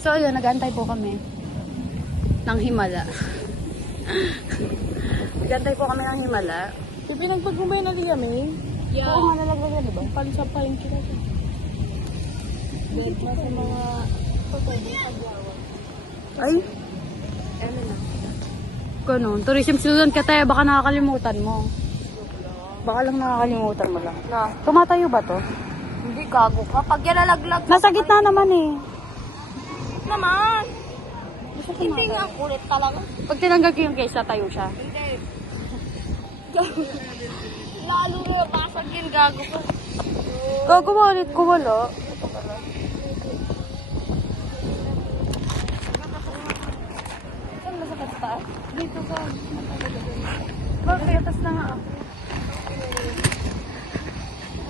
So, yun, nag-antay po kami ng himala. Nag-antay po kami ng himala. Pinagpagmumay na din kami. Yeah. Oo, nalagyan diba? Pansa pa yung kinasa. Bed na sa mga pagpagong pagyawan. Ay, Ano na? ganun. Tourism student ka tayo, baka nakakalimutan mo. Baka lang nakakalimutan mo lang. Na, Tumatayo ba to? hindi gago ka. Pag yan nalaglag Nasa gitna naman eh. naman. Gusto ko Hindi nga kulit talaga. Pag tinanggal ko yung case, tayo siya. Hindi. Lalo na basag yun, gago ka. Gagawa ulit ko, wala. Saan masakit sa taas? Dito ka. Bakit? Atas na nga ako.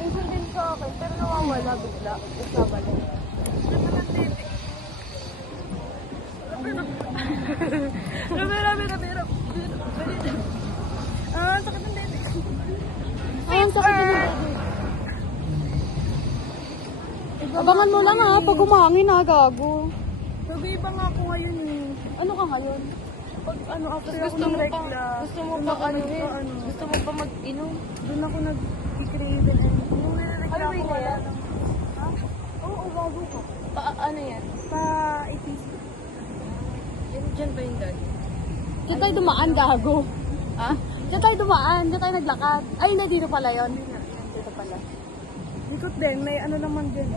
Minsan din sa akin, pero nawawala bigla. Isa balik. Rabi. Ah, sakit ng dede. Ang sakit na. Abangan mo lang ha, pag umangin ha, gago. Nag-iiba nga ako ngayon eh. Ano ka ngayon? Pag ano, after ako Gusto ng mo pa- regla. gusto mo doon pa ako ano eh? nagpa-ano. Gusto mo pa mag-inom? Doon ako nag-crave and nung nilaregla Ano ba ako yun wala yan? lang. Ha? Oo, bago ka. Ano yan? Pa ATC. Diyan ba yung dad? Diyan tayo dumaan, gago. Ha? Diyan tayo dumaan, diyan tayo naglakad. Ay, hindi, dito pala yun. Dito pala. Likot din, may ano naman din.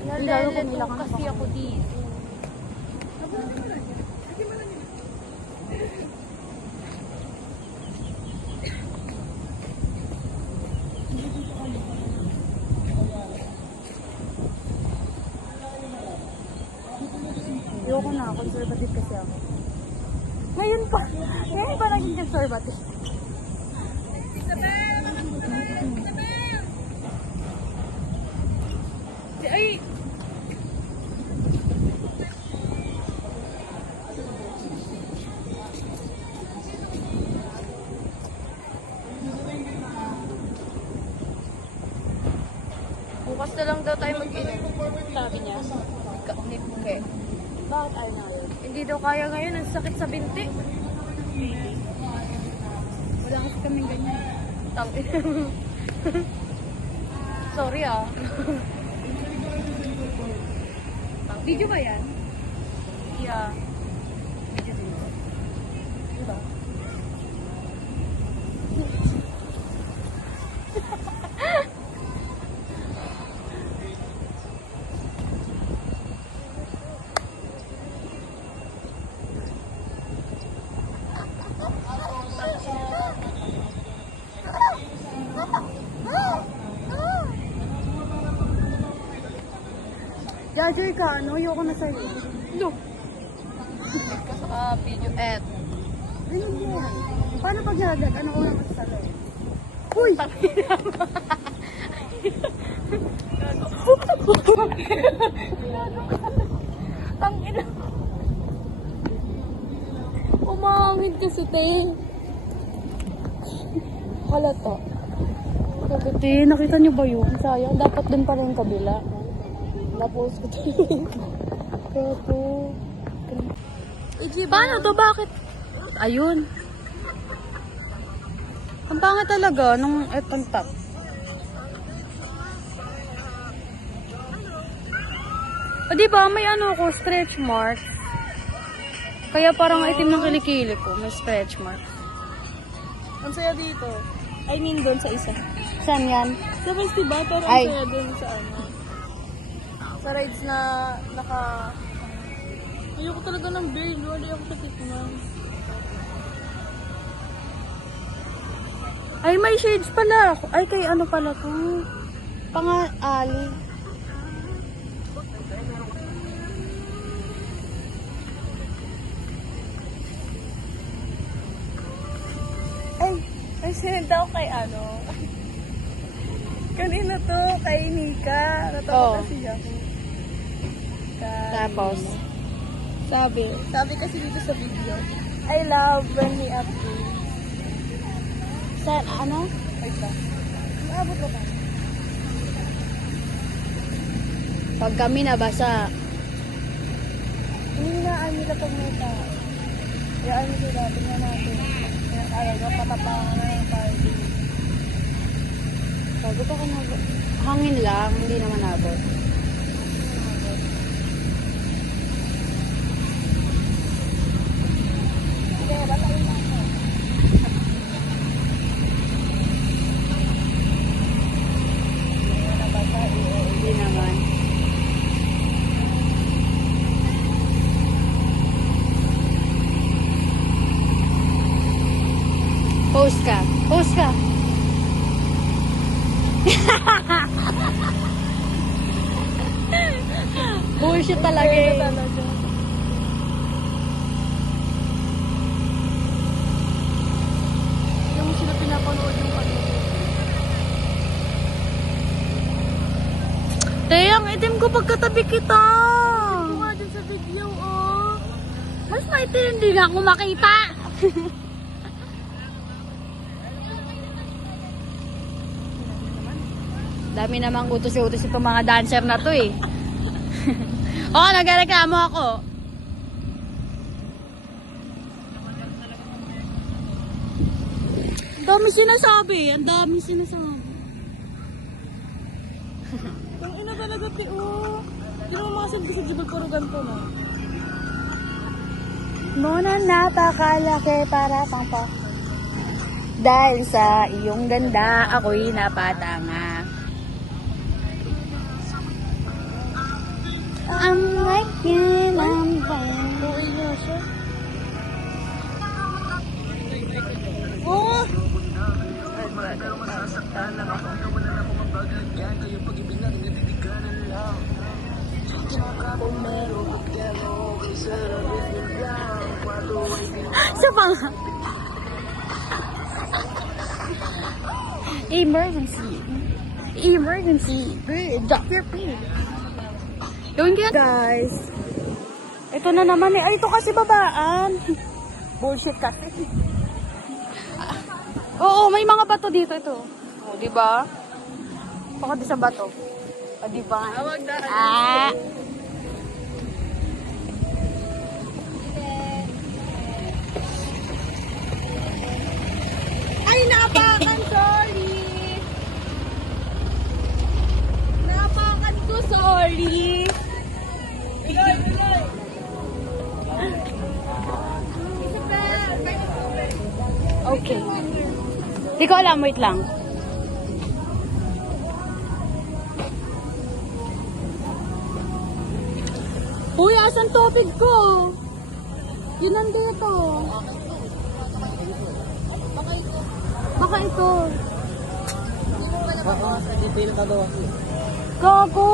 Nalilito kasi ako dito. Ayoko na, conservative kasi ako. Ngayon pa naging conservative. Ay! Bukas na lang daw tayo mag-inom. Sabi niya. Okay. Bakit ayaw na yun? Hindi daw kaya ngayon, ang sakit sa binti. Wala kasi kaming ganyan. Tangin. Sorry ah. Video ba yan? Yeah. Diba? Jajoy ka, ano? Ayoko na sa'yo. No. Video et. Ano mo yan? Paano pag nalaglag? Ano ko lang masasabi? Uy! Tangina. Umangin kasi te. Halata. Kapati, nakita niyo ba yun? Sayang, dapat dun pala yung kabila. Napost ko tuloy. Kapo. Paano to? Bakit? Ayun. Ang pangit talaga nung etong top. O diba, may ano ko, stretch marks. Kaya parang itim ng kilikili ko, may stretch marks. Ang saya dito. I mean doon sa isa. Saan yan? Sa festival, pero ang Ay. saya doon sa ano. Sa rides na naka... Ayoko talaga ng beer, Lord. Ayoko sa tikman. Ay, may shades pala. Ay, kay ano pala to? Pang-ali. Ay, sinend ako kay ano. Kanina to, kay Nika. Natawa Oo. kasi ako. Tapos, Sabi kasi dito sa video, I love when he approves. saan, ano? Ay ba? Maabot ba ba? Pag kami nabasa. Hinaan nila pag may tao. Yaan nila, tingnan natin. Talaga, patapangan na yung party. Sabi ko kung hangin lang, hindi naman abot. Sige, batayin na ako. Hindi naman. Post ka. Post ka. Bullshit talaga eh. Talaga. Hindi mo sila pinapanood yung kanila. Te, ang itim ko pagkatabi kita. Ito nga dyan sa video, oh. Mas maitim, hindi nga ako makita. Dami namang utos-utos itong mga dancer na to eh. Oo, nagreklamo ako. Ang dami sinasabi. Ang dami sinasabi. Ang ina talaga, te, oh. Hindi mo mga sabi sa puro ganito, no? Muna napakalaki para pang pa. Dahil sa iyong ganda, ako'y napatanga. I'm like you, I'm fine. Okay niya siya. Oh! Sa pang... Emergency. Emergency. Drop your pin. Gawin kaya. Guys. Ito na naman eh. Ay, ito kasi babaan. Bullshit kasi. Oo, may mga bato dito ito. O, diba? Baka di sa bato. O, diba? Tawag na. Ah. Ay, napakan! Sorry! Napakan ko, sorry! Biloy, biloy! Okay. Di ko alam, wait lang. Uy, asan tubig ko? Yun nandito. Baka ito. Gago!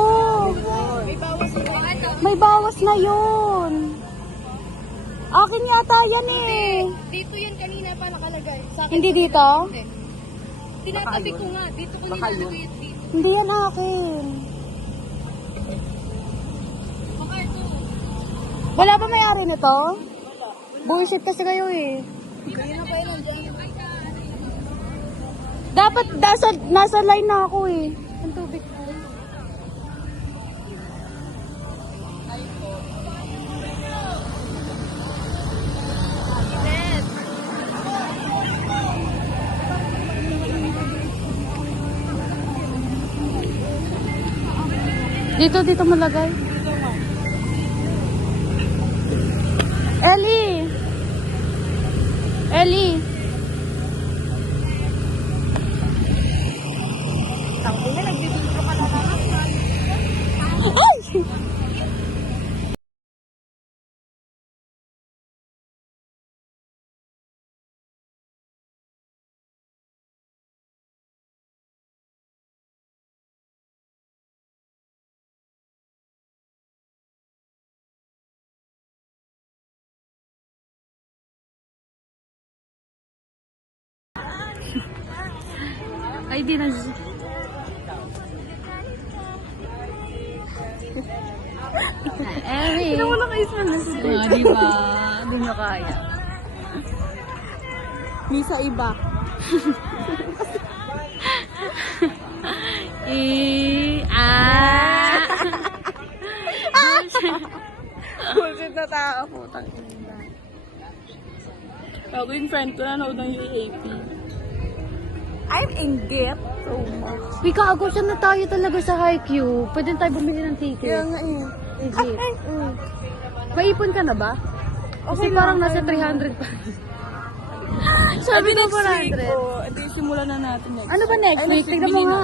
May bawas na. May bawas na yun. Akin yata yan eh. Dito yan kanina pa nakalagay. Sa akin Hindi dito? tinatabi ko nga. Dito ko nilalagay dito. Hindi yan akin. Baka ito. Wala ba may-ari nito? Bullshit kasi kayo eh. Kanina pa yun nandiyan. Dapat nasa line na ako eh. Ang tubig ko. Dito malagay. Ellie! Ellie! Tangin na, nagbibigyo ka na naman. Ay! Ay, di na. Ellie! Hindi mo naka-isman na siya. Di ba? Hindi nyo kaya. Di sa iba. tao. Putang ina. Ako yung friend ko nanood ng UAP. I'm inggit so much. Uy, kaagosyan na tayo talaga sa Haikyuu. Pwede tayo bumili ng ticket. Kaya nga eh. Legit. Maipon ka na ba? Kasi parang nasa 300 pa. Sabi na 400. Oh, ito yung simulan na natin next. Ano ba next Ay, week? next Tignan mo week, nga.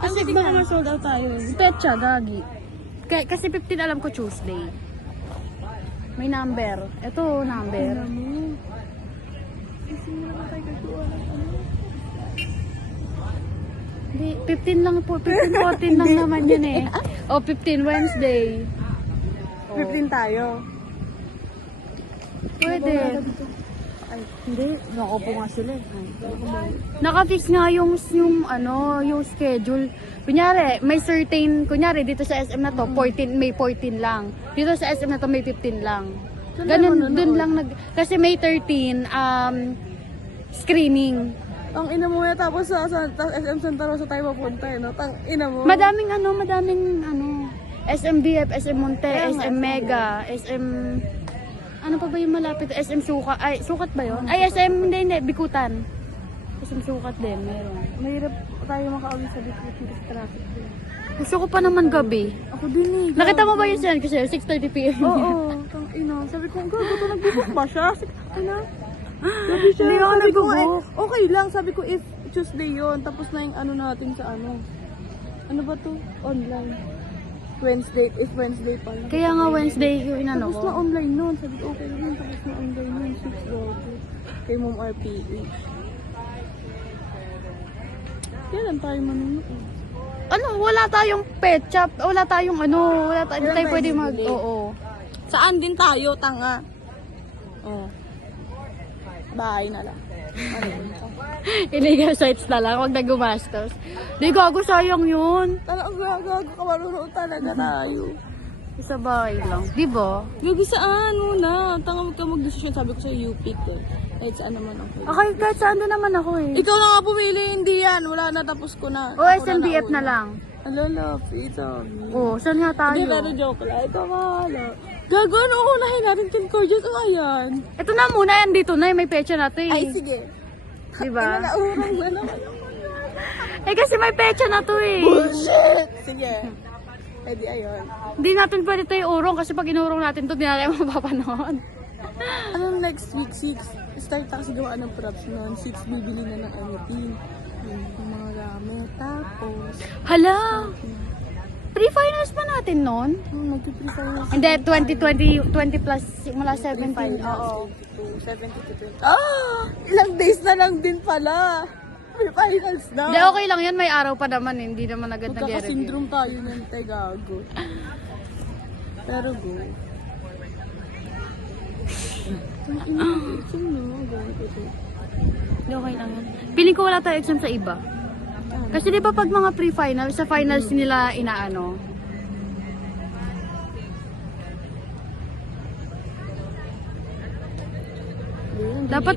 Kasi baka ma-sold out tayo. Petsa, gagi. Kasi 15 alam ko Tuesday. May number. Ito, number. Hindi, 15 lang po. 15, 14 lang naman yun eh. O, 15 Wednesday. 15 tayo. Pwede. Ay, Hindi, nakaupo nga sila eh. Nakafix nga yung schedule. Kunyari, may certain, kunyari dito sa SM na to, 14, may 14 lang. Dito sa SM na to, may 15 lang. Ganun, dun lang kasi may 13, screening. ang ina mo yan, tapos sa SM Santa Rosa tayo mapunta eh, no? Tang ina mo. Madaming SMBF, SM Monte, Kaya nga, SM Mega, SM, ano pa ba yung malapit? SM Sukat, ay, Sukat ba yun? Ay, SM, hindi, Bikutan. SM Sukat din, meron. Mahirap tayo makauwi sa dito sa traffic. Gusto ko pa naman gabi. Ako din eh. Nakita mo ba yung send kasi 6:30 p.m. Oo, tang ina. Sabi ko, gago to, nag-book ba siya? Ano? Sabi siya, Hindi ako sabi ko, nag-book. okay lang. Sabi ko, if Tuesday yon tapos na yung ano natin sa ano. Ano ba to? Online. Wednesday, if Wednesday pa lang. Kaya nga Wednesday yung inano Tapos ko. na online nun. Sabi ko, okay lang. Tapos na online nun. 6 daw. Kay Mom RPH. Kailan tayo manunood? Ano, wala tayong pet shop, wala tayong wala tayo pwede mag, oo. Saan din tayo, tanga? Oh. Bahay na lang. Illegal sites na lang, wag na gumastos. Di gago, sayang yun. Talagang gago ka, manunood talaga tayo. Sa bahay lang, di ba? Gago saan muna? Tanga, wag ka mag-decision. Sabi ko sa UPIC eh. Kahit saan naman ako. Okay, kahit saan din naman ako eh. Ikaw na nga pumili, hindi yan. Wala na, tapos ko na. O Ako SMBF na nauna. lang. Alala, ito. O, saan nga tayo? Hindi, pero joke lang. Ikaw mahala. Gago, ano unahin natin Ken Cordius? O ayan. Ito na muna, yan dito na, may pecha na to eh. Ay, sige. Di ba? Naurang na naman. Eh kasi may pecha na to eh. Bullshit! Sige. Eh di ayun. Hindi natin pwede tayo urong kasi pag inurong natin to, di natin mapapanood. Anong next week? 6? Start na kasi gawa ng props noon. 6, bibili na ng anything. Yung mga gamit. Tapos, Hala! Pre-finals pa natin nun? magpiprefinals. Hindi, 20 plus, mula 17. Oo. 70 to 20. Ah! Ilang days na lang din pala. Pre-finals na. Hindi, okay lang yan. May araw pa naman. Hindi naman agad nag-review. Magkaka-syndrome tayo ng gago. Pero go. Hindi, okay lang yan. Piling ko wala tayo exam sa iba. Kasi di ba pag mga pre-finals, sa finals nila inaano? Dapat